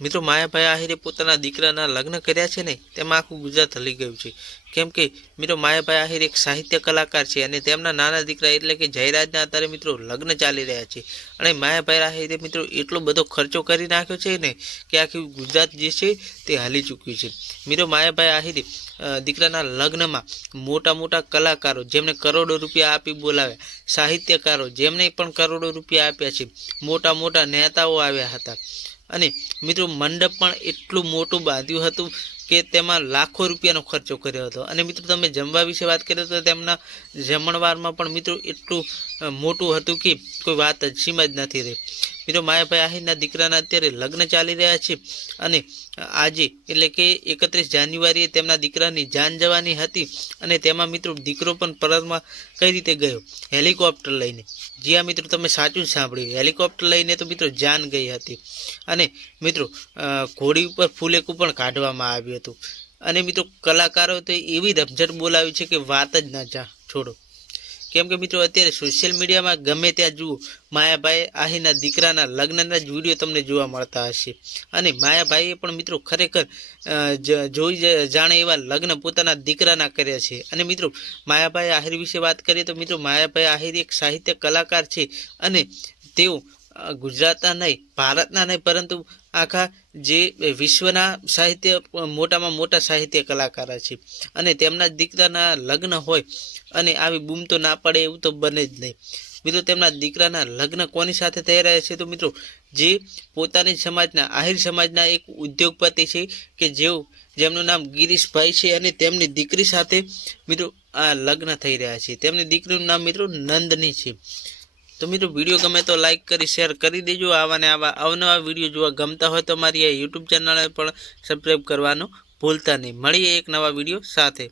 મિત્રો માયાભાઈ આહિરે પોતાના દીકરાના લગ્ન કર્યા છે ને તેમાં આખું ગુજરાત હલી ગયું છે। કેમ કે મિત્રો માયાભાઈ આહિર એક સાહિત્ય કલાકાર છે અને તેમના નાના દીકરા એટલે કે જયરાજના અત્યારે મિત્રો લગ્ન ચાલી રહ્યા છે અને માયાભાઈ આહિરે મિત્રો એટલો બધો ખર્ચો કરી નાખ્યો છે ને કે આખું ગુજરાત જે છે તે હાલી ચૂક્યું છે। મિત્રો માયાભાઈ આહિરે દીકરાના લગ્નમાં મોટા મોટા કલાકારો જેમને કરોડો રૂપિયા આપી બોલાવ્યા, સાહિત્યકારો જેમને પણ કરોડો રૂપિયા આપ્યા છે, મોટા મોટા નેતાઓ આવ્યા હતા અને મિત્રો મંડપ પણ એટલું મોટું બાંધ્યું હતું કે તેમાં લાખો રૂપિયાનો ખર્ચો કર્યો હતો। અને મિત્રો તમે જમવા વિશે વાત કરીએ તો તેમના જમણવારમાં પણ મિત્રો એટલું મોટું હતું કે કોઈ વાત જ સીમા જ નથી રહી। મિત્રો માયાભાઈ આહિરના દીકરાના અત્યારે લગ્ન ચાલી રહ્યા છે અને આજે એટલે કે 31 જાન્યુઆરીએ તેમના દીકરાની જાન જવાની હતી અને તેમાં મિત્રો દીકરો પણ પરતમાં કઈ રીતે ગયો? હેલિકોપ્ટર લઈને। જી હા મિત્રો, તમે સાચું સાંભળ્યું, હેલિકોપ્ટર લઈને તો મિત્રો જાન ગઈ હતી અને મિત્રો ઘોડી ઉપર ફૂલેકું પણ કાઢવામાં આવ્યું હતું અને મિત્રો કલાકારો તો એવી રમઝટ બોલાવી છે કે વાત જ ના છોડો। કેમ કે મિત્રો અત્યારે સોશિયલ મીડિયામાં ગમે ત્યાં જુઓ માયાભાઈ આહિરના દીકરાના લગ્નના જ વિડીયો તમને જોવા મળતા હશે અને માયાભાઈએ પણ મિત્રો ખરેખર જોઈ જાણે એવા લગ્ન પોતાના દીકરાના કર્યા છે। અને મિત્રો માયાભાઈ આહિર વિશે વાત કરીએ તો મિત્રો માયાભાઈ આહિર એક સાહિત્ય કલાકાર છે અને તેઓ ગુજરાતના નહીં, ભારતના નહીં, પરંતુ આખા જે વિશ્વના સાહિત્ય મોટામાં મોટા સાહિત્ય કલાકાર છે અને તેમના દીકરાના લગ્ન હોય અને આવી બૂમ તો ના પડે એવું તો બને જ નહીં। મિત્રો તેમના દીકરાના લગ્ન કોની સાથે થઈ રહ્યા છે? તો મિત્રો જે પોતાની સમાજના આહિર સમાજના એક ઉદ્યોગપતિ છે કે જેમનું નામ ગિરીશભાઈ છે અને તેમની દીકરી સાથે મિત્રો આ લગ્ન થઈ રહ્યા છે। તેમની દીકરીનું નામ મિત્રો નંદની છે। તો મિત્રો વિડીયો ગમે તો લાઈક કરી શેર કરી દેજો। આવા ને આવા અવનવા વિડીયો જોવા ગમતા હોય તો મારી આ યુટ્યુબ ચેનલને પણ સબસ્ક્રાઈબ કરવાનું ભૂલતા નહીં। મળીએ એક નવા વિડીયો સાથે।